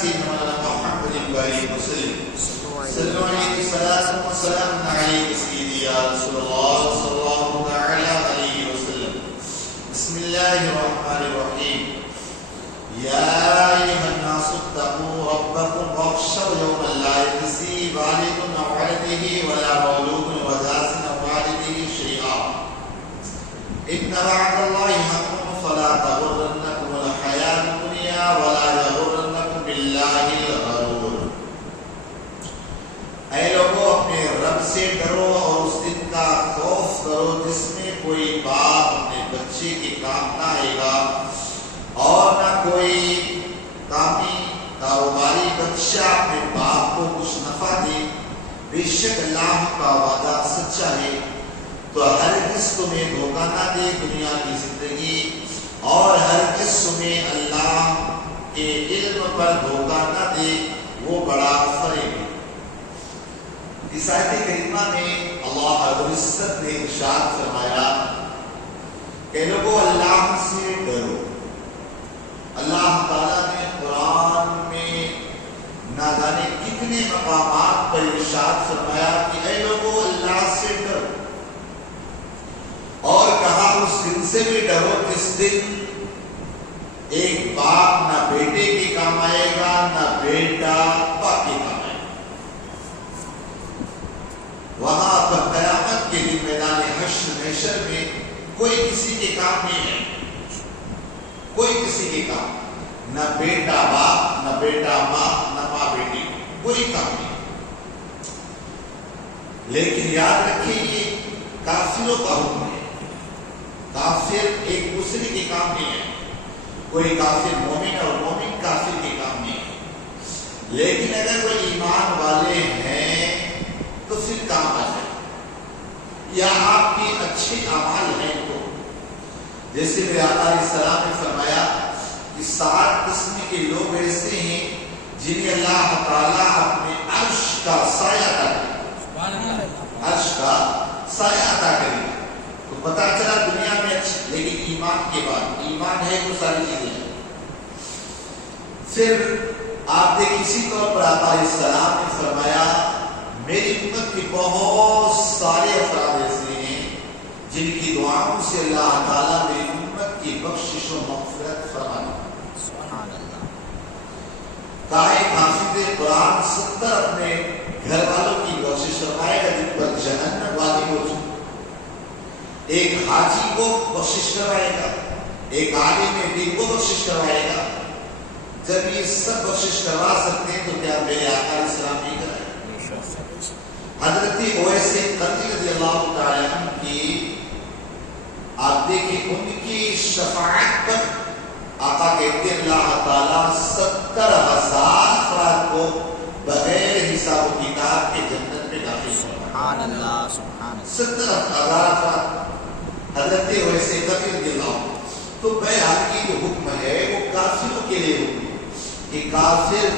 سيدنا محمد الكريم وسلم صلوا عليه الصلاة والسلام عليك سيدي يا رسول الله صلى الله تعالى عليه وسلم. بسم الله الرحمن الرحيم. يا أيها الناس اتقوا ربكم واخشوا يوما لا يجزي والد عن ولده ولا مولود هو جاز عن والده شيئا إن وعد الله حق فلا تغرنكم الحياة الدنيا ولا يغرنكم بالله الغرور. اے لوگوں اپنے رب سے ڈرو اور اس دن کا خوف کرو جس میں کوئی باپ اپنے بچے کے کام نہ آئے گا اور نہ کوئی کاروباری بچہ اپنے باپ کو کچھ نفع دے. بے شک اللہ کا وعدہ سچا ہے تو ہرگز تمہیں دھوکہ نہ دے دنیا کی زندگی اور ہرگز تمہیں اللہ کے علم پر دھوکہ نہ دے، وہ بڑا فریب ہے. اس آیت کریمہ میں اللہ رب العزت نے ارشاد فرمایا کہ لوگوں اللہ سے ڈرو. اللہ تعالیٰ نے قرآن میں نہ جانے کتنے مقامات پر ارشاد فرمایا کہ اے لوگوں اللہ سے ڈرو، اور کہا اس دن سے بھی ڈرو جس دن ایک باپ نہ بیٹے کے کام آئے گا نہ بیٹا باپ کے کام آئے گا. وہاں پر قیامت کے دن میدان حشر محشر میں کوئی کسی کے کام نہیں ہے، کوئی کسی کے کام، نہ بیٹا باپ نہ بیٹا ماں نہ ماں بیٹی، کوئی کام نہیں. لیکن یاد رکھیے یہ کافروں کا حکم ہے. کافر ایک دوسرے کے کام نہیں ہے، کوئی کافر مومن اور مومن کافر کے کام نہیں ہے. لیکن اگر وہ ایمان والے ہیں تو پھر کام آ جائے، یا آپ کی اچھے اعمال ہیں تو جیسے میرے آقا علیہ السلام نے فرمایا کہ 7 قسم کے لوگ ایسے ہیں جنہیں اللہ تعالیٰ اپنے عرش کا سایہ عطا کرے، عرش کا سایہ عطا کرے. تو پتہ چلا دنیا میں اچھی، لیکن ایمان کے بعد ایمان ہے تو ساری چیزیں ہیں. پھر آپ نے کسی طور پر آقا علیہ السلام نے فرمایا میری امت کے بہت سارے افراد ایسے ہیں جن کی دعاؤں سے اللہ تعالیٰ میری امت کی بخشش و مغفرت فرمانا. کائے حافظ قرآن 70 اپنے گھر والوں کی بخشش فرمائے گا جن پر جہنم واقع ہو چکی. ایک حاجی کو بخشش کروائے گا، ایک عالم دین کو بخشش کروائے گا. جب یہ سب بخشش کروا سکتے ہیں تو کیا میرے آقا علیہ السلام نہیں کرائے؟ حضرت اویس قرنی رضی اللہ تعالی عنہ کی آپ دیکھیں ان کی شفاعت پر آقا کہتے ہیں اللہ تعالیٰ 70,000 افراد کو بغیر حساب و کتاب کے جنت میں داخل کرنا. 70,000 افراد حضرت اویس قرنی رضی اللہ. تو بیعت جو حکم ہے وہ کافروں کے لیے حکم ہے کہ کافر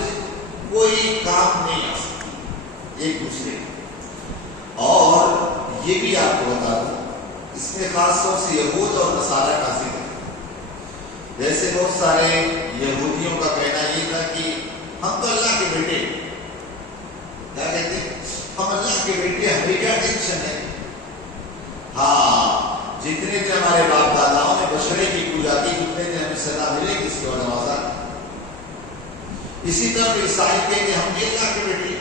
کوئی کام نہیں آ سکتا ایک دوسرے کا. اور یہ بھی آپ کو بتا دوں اس میں خاص طور سے یہود اور نصارہ کا ذکر ہے. جیسے بہت سارے یہودیوں کا کہنا یہ تھا کہ ہم تو اللہ کے بیٹے، کیا کہتے ہیں ہم اللہ کے بیٹے، ہمیں کیا ٹینشن ہے. ہاں جتنے دن ہمارے باپ داداؤں نے بشرے کی پوجا کی اتنے دن ہمیں سزا ملے گی اس کی نوازا. اسی طرح عیسائی کہتے ہیں ہم بھی اللہ کے بیٹے.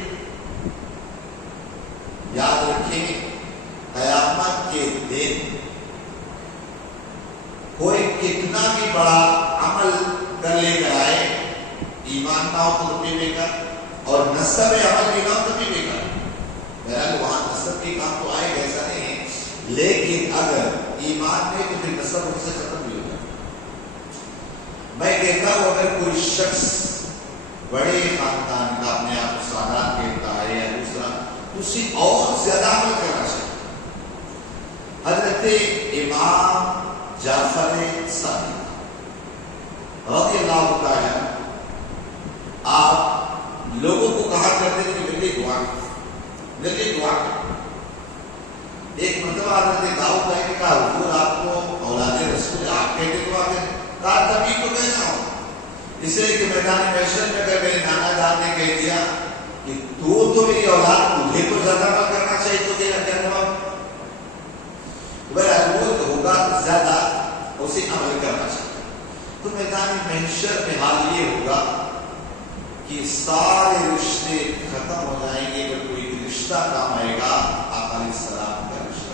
یاد رکھیں قیامت کے دن کوئی کتنا بھی بڑا عمل کر لے کر آئے، ایمان نہ ہو تو بھی بیکار اور نسب عمل بھی نہ ہو تو بھی بیکار. بہرحال وہاں نسب کے کام تو آئے گا ایسا نہیں ہے، لیکن اگر ایمان نہیں تو پھر نسب ان سے ختم بھی ہو جائے. میں کہتا ہوں اگر کوئی شخص بڑے خاندان کا اپنے آپ کو سادات کہتا ہے یا دوسرا اسی اور زیادہ عمل کرنا چاہیے. حضرت امام جعفر صادق رضی اللہ تعالی آپ لوگوں کو کہا کرتے تھے کہ میرے لیے دعا کرو، میرے لیے دعا کرو. ایک مرتبہ حضرت داؤد نے کہا حضور آپ کو اولاد رسول آپ کہتے دعا کریں. کہا تبھی تو کہنا ہو اس لیے کہ میدان محشر میں اگر میرے نانا جان نے کہہ دیا کہ تو میری اولاد، تجھے تو زیادہ عمل کرنا چاہیے، تو تیرا کیا جواب؟ وہ ہوگا زیادہ اسے عمل کرنا چاہیے. تو میدان محشر میں حال یہ ہوگا کہ سارے رشتے ختم ہو جائیں گے. اگر کوئی رشتہ کام آئے گا آقا علیہ السلام کا رشتہ.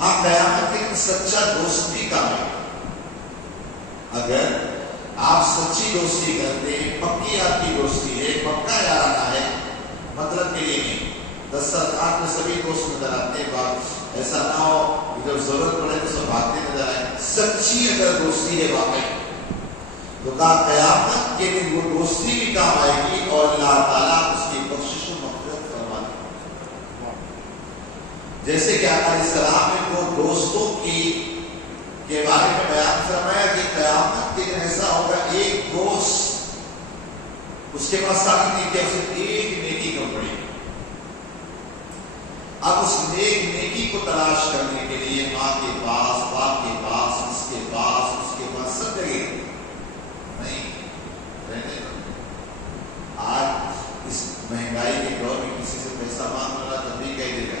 ہاں قیامت کے دن سچا دوست بھی کام آئے گا. اگر آپ سچی دوستی کرتے ہیں، پکی آپ کی دوستی ہے، پکا یارانہ ہے، مطلب کے لیے نہیں. 10 سال آپ میں سبھی دوست نظر آتے ہیں، بات ایسا نہ ہو جب ضرورت پڑے تو سب باتیں نظر آئے. سچی اگر دوستی ہے واقعی تو قیامت کے دن وہ دوستی بھی کام آئے گی اور اللہ تعالیٰ اس کی بخشش و مغفرت فرما دے. جیسے کہ آقا علیہ السلام نے وہ دوستوں کے بارے میں بیان فرمایا کہ قیامت کے دن ایسا ہوگا ایک دوست اس کے پاس ساری نیکیاں، صرف ایک نیکی کم پڑی. اب اس نیک نیکی کو تلاش کرنے کے لیے ماں کے پاس، باپ کے پاس، اس کے پاس سب جگہ نہیں رہنے دو. آج اس مہنگائی کے دور میں کسی سے پیسہ مانگ رہا تب بھی کہہ دے گا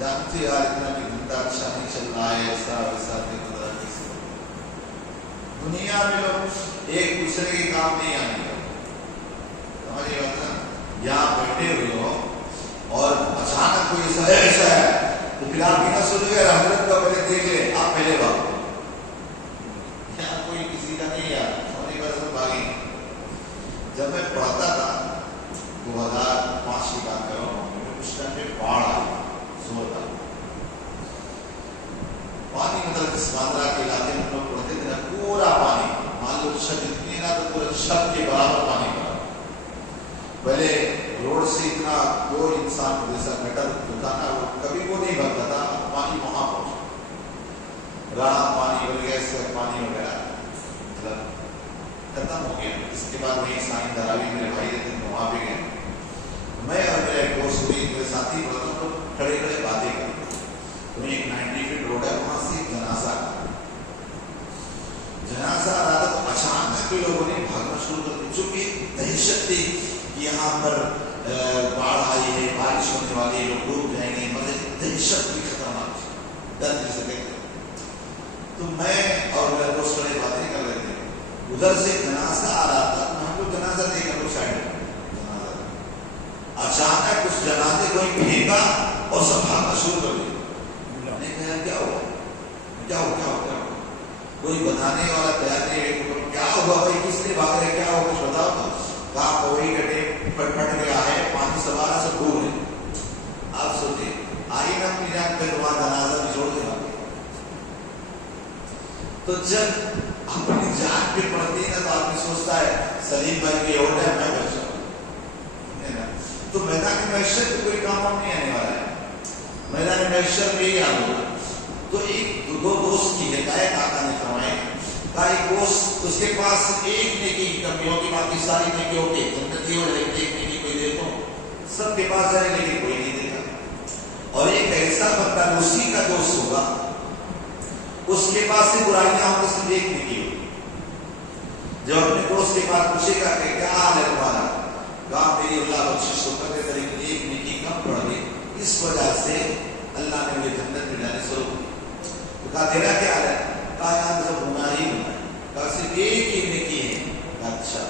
جانتے یار اتنا بھی دھندا اچھا نہیں چل رہا ہے، ایسا ویسا. دنیا میں لوگ ایک دوسرے کے کام نہیں آنے گا. سمجھے بات نا؟ یہاں بیٹھے ہوئے ہو اور اچانک کوئی ایسا ہے تو پھر آپ بنا سن گئے حضرت کا پہلے دیکھ لیں، آپ پہلے بات یہاں کوئی کسی کا نہیں یار سونے کا سب بھاگی. جب میں پڑھتا تھا 2005 کی بات کر رہا ہوں، اس ٹائم پہ باڑھ آئی زور کا پانی، مطلب اس باندرا کے علاقے میں لوگ پڑھتے تھے پورا پانی، مان لو چھت اتنی نہ تو پورا چھت کے برابر پانی پڑا. پہلے روڈ سے اتنا کوئی انسان کو جیسا گٹر ہوتا نا وہ کبھی وہ نہیں بنتا تھا، پانی وہاں پہنچا، راہ پانی بن گیا، اس وقت پانی وغیرہ مطلب ختم ہو گیا. اس کے بعد وہی سائن دراوی میرے بھائی رہتے ہیں وہاں پہ گئے. میں اور میرا ایک دوست ہوئی، میرے ساتھی بولتا ہوں تو کھڑے کھڑے باتیں کرتے. ایک 90 فٹ روڈ ہے، وہاں سے جنازہ آ رہا تھا تو اچانک لوگوں نے بھاگنا شروع کر دیا. چونکہ دہشت تھی کہ یہاں پر باڑھ آئی ہے، بارش ہونے والی ہے، لوگ ڈوب جائیں گے، مگر دہشت بھی خطرناک تھی، ڈر جسے کہتے ہیں. تو میں اور میرا دوست بڑے باتیں کر رہے تھے، ادھر سے جنازہ آ رہا تھا. ہم لوگ جنازہ دیکھ کر لوگ سائڈ جنازہ اچانک اس جنازے کو پھینکا اور سب بھاگنا شروع کر دیا. کیا ہوا کیا ہوا کیا ہوا کیا ہوا؟ کوئی بتانے والا تیار نہیں. کیا ہوا بھائی، کس نے بھاگ رہے، کیا ہوا کچھ بتاؤ. تو کہاں وہی گڈے پٹ گیا ہے، پانی سوارا سب ڈوب ہے. آپ سوچے آئی نا اپنی جان پہ وہاں جنازہ بھی چھوڑ دیا. تو جب اپنی جان پہ پڑتی ہے نا تو آدمی سوچتا ہے سلیم بھائی کی اور ہے، میں بچ جاؤں. تو میدان محشر میں کوئی کام ہم نہیں آنے والا ہے. میدان محشر میں ہی آ ہوگا. تو ایک دو دوست کی حکایت آقا نے فرمائی. ایک دوست اس کے پاس ایک نیکی کی کمی ہوگی، باقی ساری نیکی ہوگی جنتی ہو جائے گی. ایک نیکی کوئی دے تو سب کے پاس جائے لیکن کوئی نہیں دے گا. اور ایک ایسا بندہ اسی کا دوست ہوگا، اس کے پاس سے برائیاں ہوں گی، صرف ایک نیکی ہوگی. جب اپنے دوست کے پاس پوچھے گا کہ کیا حال ہے تمہارا، کہا میری اللہ بخشش کو کرتے تھے لیکن ایک نیکی کم پڑ گئی، اس وجہ سے اللہ نے مجھے جنت میں جانے سے روک دیا. کہا تیرا کیا حال ہے؟ کہا یہاں تو سب گناہ ہی گناہ ہے. کہا صرف ایک ہی نیکی ہے. اچھا.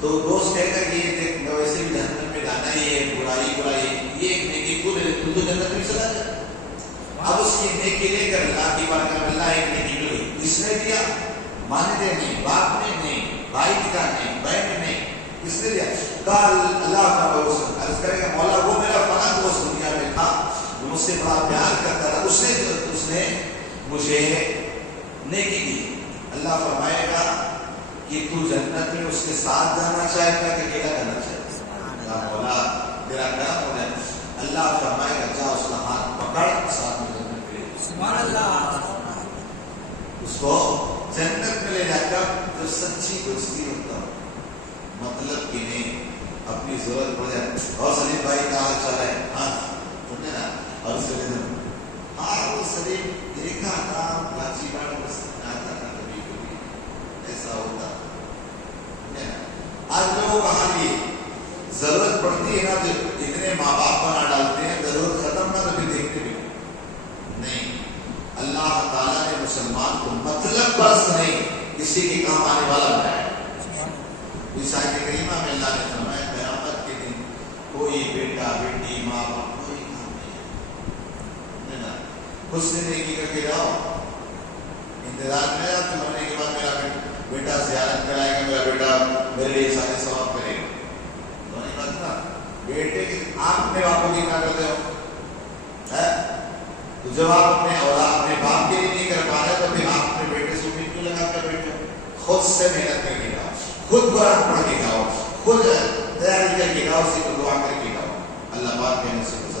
تو دوست کہے گا کہ یہ دیکھ ویسے بھی جنت میں جانا ہی ہے، برائی یہ ایک نیکی کو لے تو جنت میں چلا جائے. اب اس کی نیکی لے کر اللہ کی بات کر اللہ ایک نیکی مل گئی. اس نے دیا، مانتے نہیں، باپ نے نہیں، بھائی کا نہیں، بہن نے نہیں، اس نے دیا. کہا اللہ کا دوست عرض کرے گا مولا وہ میرا فلاں دوست دنیا میں تھا، مجھ سے بڑا پیار کرتا تھا، اس نے مجھے نیکی دی. اللہ فرمائے گا کہ تو جنت میں اس کے ساتھ جانا چاہتا کہ اکیلا جانا چاہتا. مولا تیرا کرم ہو جائے. اللہ فرمائے گا جا اس کا ہاتھ پکڑ ساتھ میں جنت میں. سبحان اللہ. اس کو جنت میں لے جا کر جو سچی دوستی ہوتا ہو، مطلب کہ نہیں اپنی ضرورت پڑ جائے. اور سلیم بھائی کا حال چل ہے، ہاں سنتے نا. اور سلیم ہاں وہ سلیم دیکھا تھا لاچی باڑ بس آتا تھا کبھی کبھی ایسا بیٹی ماں باپ کوئی کام نہیں ہے نا. خود سے نیکی کر کے جاؤ. انتظار میں آپ کے مرنے کے بعد میرا بیٹا زیارت کرائے گا, میرا بیٹا میرے لیے سارے ثواب کرے گا. تو نہیں بات نا. بیٹے کی آپ اپنے باپوں کی کیا کرتے ہو؟ تو جب آپ اپنے اولاد اپنے باپ کے لیے نہیں کر پا رہے تو پھر آپ اپنے بیٹے سے امید کیوں لگا کر بیٹھے ہو؟ خود سے محنت کر کے جاؤ, خود قرآن پڑھ کے جاؤ, خود تیاری کر کے جاؤ, سے دعا کر کے جاؤ. اللہ پاک کے نصیب